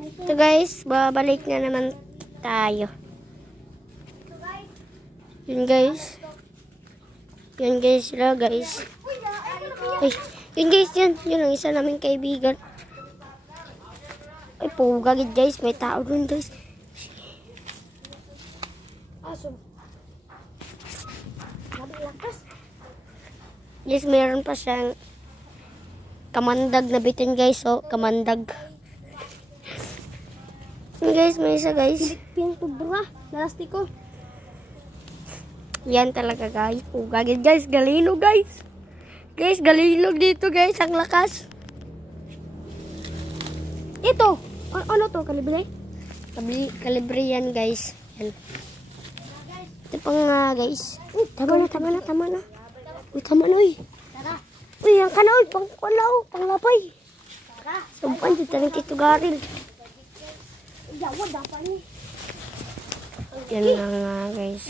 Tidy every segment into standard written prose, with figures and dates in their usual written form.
Ito guys, babalik na naman tayo. Yun guys. Yun guys sila guys. Ay, yun guys yan. Yun ang isa naming kaibigan. Ay, pugagid guys. May tao dun guys. Aso. Lakas. Guys, meron pa siyang kamandag na bitin guys. So, kamandag. Yun guys, may isa guys. Pinto bra. Nalastiko. Yan talaga guys. Pugagid guys. Galino guys. Guys, galinog dito guys. Ang lakas. Ito. Ano to? Kalibre? Kalibre yan guys. Yan. Ito pa nga guys. Tama na. Uy, tama na uy. Uy, ang kanaw. Panglapay. Sumpan dito ng kitugaril. Yawa, dapat ni. Yan na nga guys.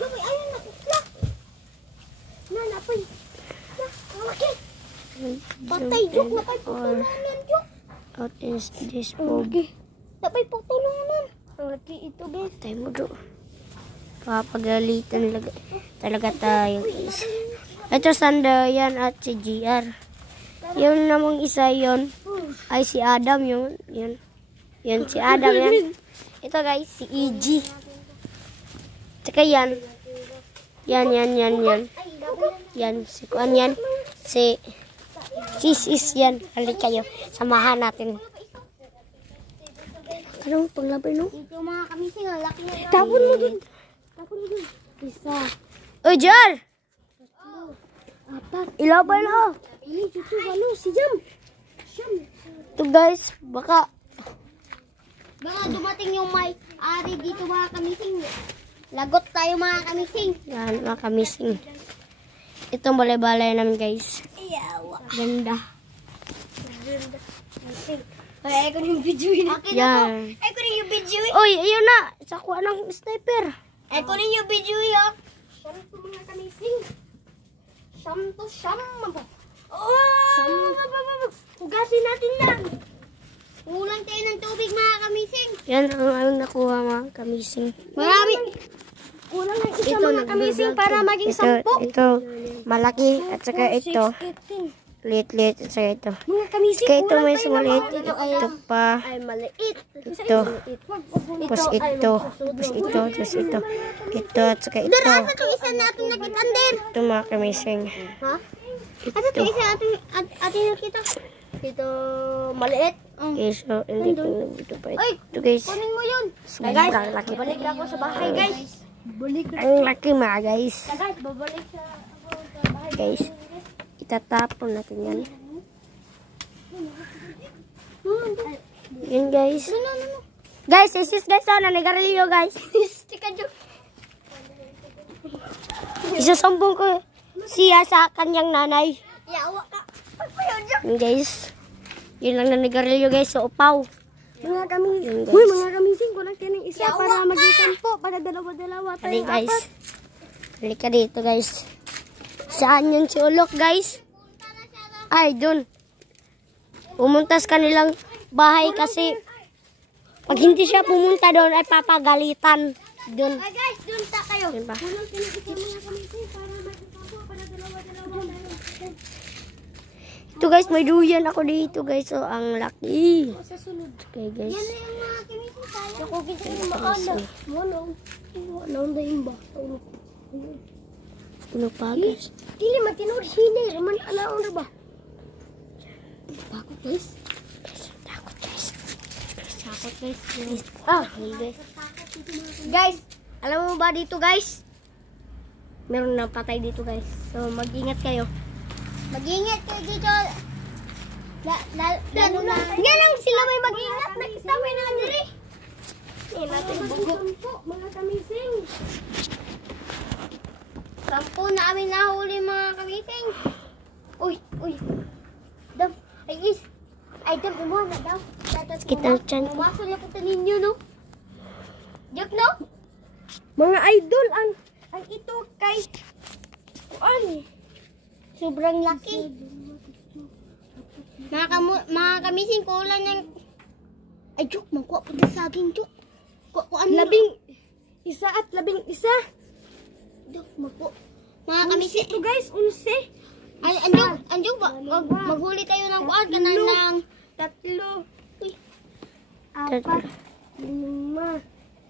Ayun na. Nanapay. Okay. Patay, Jok. Napay pagtulungan, Jok. What is this bob? Napay pagtulungan. Ang laki ito, guys. Tayo mo do. Papagalitan talaga tayo guys. Ito Sanda yan at si GR. Yun namang isa yon ay si Adam yun. Yan si Adam yan. Ito guys si EG. Tsaka yan. Yan. Yan si Kuan yan. Si Sis yan. Halika kayo. Samahan natin. Anong paglabay no? Ito mga kamising, ang laki na. Tapon mo dun. Isa. Oy, Jar! Apat. Ilabay na. Ini cucu ano si Jam. Ito guys, baka Dumating yung may ari dito mga kamising. Lagot tayo mga kamising. yan, mga kamising. Itong balay-balay namin guys. Iyawa. Ganda. Ay, ako yung video yun. Okay na po. Yan. Ay, ko rin yung video yun. Uy, ayun na. Sakuha ng sniper. Ay, ko rin yung video yun. Siyam to mga kamising. Siyam to siyam. Oh! Hugasin natin yan. Kulang tayo ng tubig mga kamising. Yan ang aming nakuha mga kamising. Marami. Kulang ng isa mga kamising para maging 10. Ito, malaki. At saka ito, 18. liit-liit. At saka ito. Mga kamising, Kaya ito kulang may tayo sumalit. ng Ito pa. ay maliit. Ito. Tapos ito. Tapos ito. Tapos ito. Ito. At saka ito. Asa itong isa natin nakitander? Ito mga kamising. Ha? Asa itong isa ating nakita? Ito maliit. Okay, so hindi ko nabito pa Ay, ito guys. kunin mo yun. Sobrang laki. Balik na ako sa bahay guys. Balik na. Ang laki mga guys. Guys, babalik sa bahay. Guys, itatapon natin yan. Yun guys. Guys, isis guys. Oh, nanigarilyo guys. Tika dyan. Isusumbong ko siya sa kanyang nanay. Yawa ka. Pagpayaw dyan. Yun guys. Yun lang nanigarilyo guys. So, upaw. Mga kamising. Yun guys. Uy, mga kamising. Kulang tayo ng isa para maging 10. Para dalawa-dalawa tayo. Halika guys. Halika dito guys. Saan yun si Ulok guys? Ay, dun. Pumunta sa kanilang bahay kasi pag hindi siya pumunta doon ay papagalitan. Dun. Ay guys, dun ta kayo. Yun ba? Kulang tayo ng isa mga kamising para maging 10. Para dalawa-dalawa tayo. Ito guys, may duyan ako dito guys. So, ang laki. Sa sunod. Okay guys. Yan na yung mga kamising tayo. Ako kita yung maala. Wala na yung ba? Ano pa guys? Dili matinod hinay. Man alaon na ba? Takot guys. Takot guys. Takot guys. Okay guys. Guys, alam mo ba dito guys? Meron na patay dito guys. So mag-ingat kayo. Mag-ingat kayo dito. Lalo na. Nga lang sila may mag-ingat. Nakita may na diri. Hindi natin bugo. Mga kamising. 10 na amin nahuli mga kamising. Uy. Dam. Ay is. Ay dam. Imo na daw. Sakit ang tiyan ko. Pumasok na po ninyo no. Joke no? Mga idol ang ito kay sobrang laki. Mga kamising kulang ng Ay, Jok, magkuha po na saging, Jok. Kuhaan mo. 11 at 11. Jok, magkuha. Mga kamising. Ito guys, 11. Anjok, maghuli tayo ng kuhaan ka ng 3, Uy. 4, 5, 6,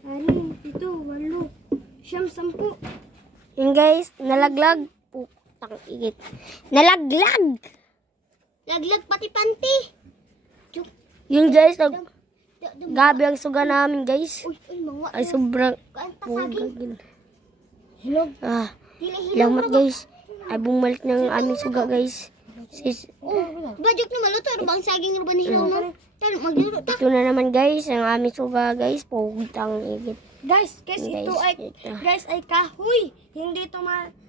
7, 8, 9, 10. Yun guys, nalaglag. Putang igit. Nalaglag! Laglag pati panty. Jok. Yun guys, gabi ang suga namin guys. Uy, mga. Ay sobrang Kuhaan pa saging. pugagin. Hilog. Ah, Hilog. salamat guys. Ay bumalik ng aming suga guys. Sis, Ba, Jok na maluto. Ano ba ang saging na ba ni Hilog, no? Tal, magluto ta. ito na naman guys, ang aming suga guys. Putang igit. Guys, Guys, ito ay kahoy. Hindi ito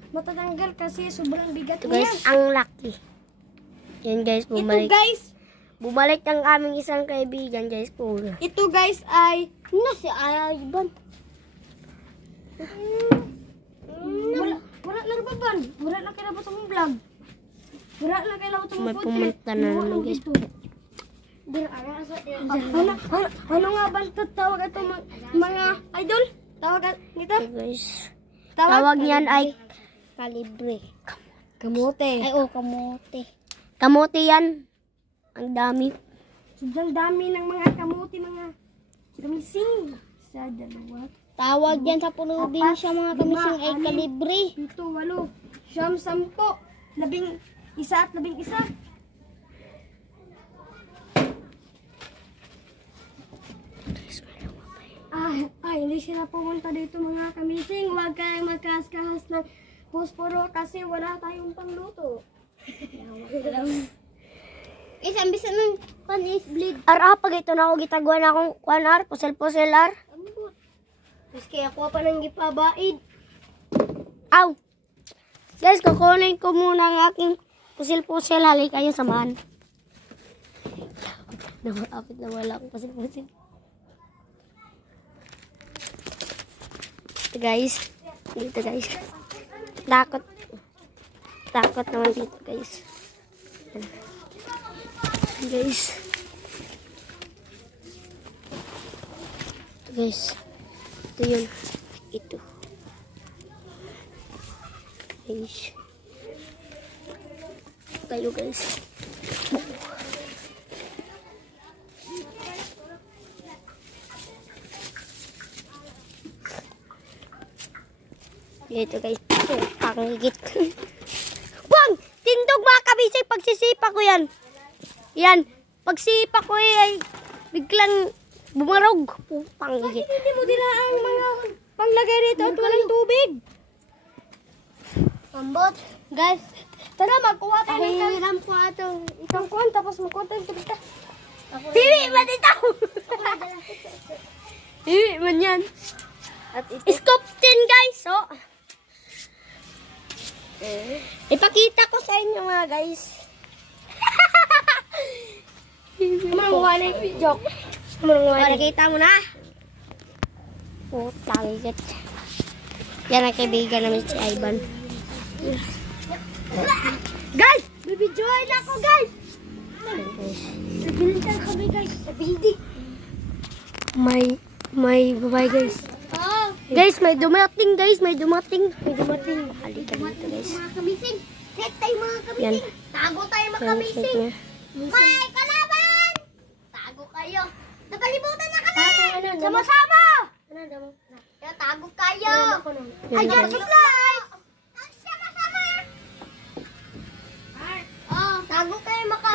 matatanggal kasi sobrang bigat Ito niya. guys, ang laki. Yan guys, Ito bumalik. guys, Bumalik ang aming isang kaibigan guys po. ito guys ay Si Ayban. wala na rababan. Wala na kailangan sa mong vlog. Wala na kailangan sa May mong pumunta na naman guys. Ano nga ba ito tawag ito mga idol? Tawag nito? Ito guys. Tawag niyan ay Kalibre. Kamote. Ay, kamote. kamote yan. Ang dami. Sobrang dami ng mga kamote, mga kamising. Sa 2. Tawag yan sa probinsya mga kamising ay kalibre. 7, 8, 9, 10, 11 at 11. Hindi sila pumunta dito mga kamising. Huwag kayong magkahas-kahas ng posporo kasi wala tayong pangluto. Isang bisa ng panis bleed. Ara, pag ito na ako gitagwan akong kuanar, pusel-puselar. Mas kaya ako pa nang gipabaid. Aw! Guys, kukunin ko muna ang aking pusil-pusel. Halay kayo samahan. Napakapit na wala akong pusil-pusil. Ito guys. Dito guys. Takot. Takot naman dito guys. Guys. Ito guys. Ito yun. Ito. Guys. Kayo guys. Ito guys. Pangigit. Wang! Tindog mga kabisay. Pagsisipa ko yan. Yan. Pagsipa ko ay biglang bumarog. Pangigit. Hindi mo dila ang mga panglagay rito at walang tubig. Pambot. Guys, tara magkuha tayo ng Hiram ko ato. isang kuwan tapos magkuha tayo ng tubig. Hiwi man ito! Hiwi man yan. At ito. Scoop din guys. Oh. Ipakita ko sa inyo mga guys. Manunguha na yung joke. Nakita mo na. Putang ikat. Yan ang kaibigan namin si Ivan. Guys, bibidyoin ako guys. Guys. Nagbilitan kami guys. Sa building. May babae guys. Oh, Guys, may dumating guys. May dumating. Halika dito guys. mga kamising. Set tayo mga kamising. Yan. Tago tayo mga Yan, kamising. check niya. May kalaban! Tago kayo. Napalibutan na kami! Ano? Sama-sama! Kaya tago kayo! Yan, Ayan, guys. supply! Sama-sama! Oh, tago kayo maka...